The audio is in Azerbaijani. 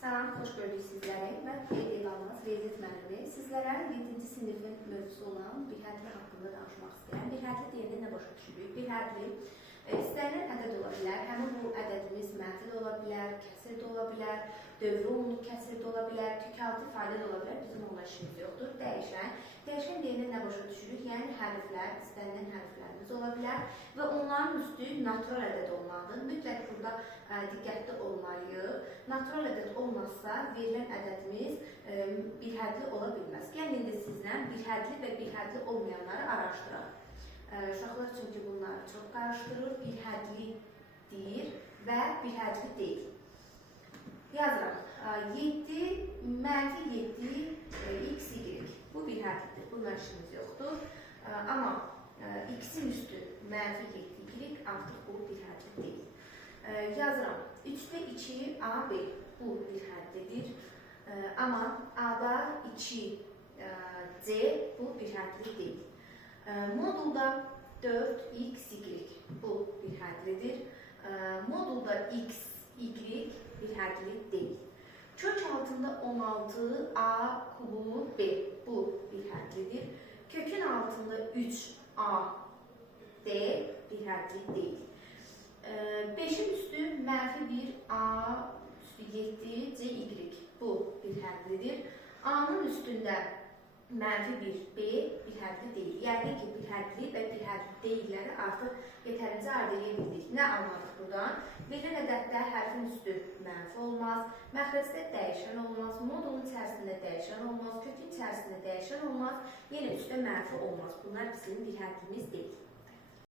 Salam, xoş gördük sizləri. Mən Elanaz Rezet müəllimi. Sizlərə 7-ci sinifin mövzusu olan bir hərfli haqqında danışmaq istəyirəm. Bir hərfli deyəndə nə başa düşürük? Bir hərfli istənilən ədəd ola bilər. Həmin bu ədədimiz mənfi də ola bilər, kəsir də ola bilər, dövrü onluq kəsir də ola bilər, tükaltı fayda da ola bilər. Bizim onunla işimiz yoxdur. Dəyişən. Dəyişən deyəndə nə başa düşürük? Yəni hərflər, istənilən hərflərimiz ola bilər və onların üstü natural ədəd olmalıdır. Mütləq burada diqqətli olmalıyıq. Natural ədəd olmazsa verilən ədədimiz bir hərfli ola bilməz. Gəlin indi sizlə bir hərfli və bir hərfli olmayanları araşdıraq. Uşaqlar çünki bunları çox qarışdırır. Bir hərfli deyir və bir hərfli deyil. Yazıram. 7, mənfi 7, x, y. Bu bir hərflidir. Bununla işimiz yoxdur. Amma x-in üstü mənfi 7, y artıq bu bir hərfli deyil. Yazıram. 3'te 2 A, B. Bu bir hərflidir. Amma A-da 2 C bu bir hərfli deyil. Modulda 4 X, Y bu bir hərflidir. Modulda X, Y bir hərfli deyil. Kök altında 16 A kubu B bu bir hərflidir. Kökün altında 3 A D bir hərfli deyil. 5'in üstü mənfi 1 A üstü 7 C Y bu bir hərflidir. A'nın üstündə mənfi 1 B bir hərfli deyil. Yəni ki, bir hərfli və bir hərfli deyilləri artıq yetərincə ayırd edə bildik. Nə anladıq buradan? Verilən ədəddə hərfin üstü mənfi olmaz, məxrəcdə dəyişən olmaz, modulun içərisində dəyişən olmaz, kökün içərisində dəyişən olmaz, yenə üstdə mənfi olmaz. Bunlar bizim bir hərfimiz deyil.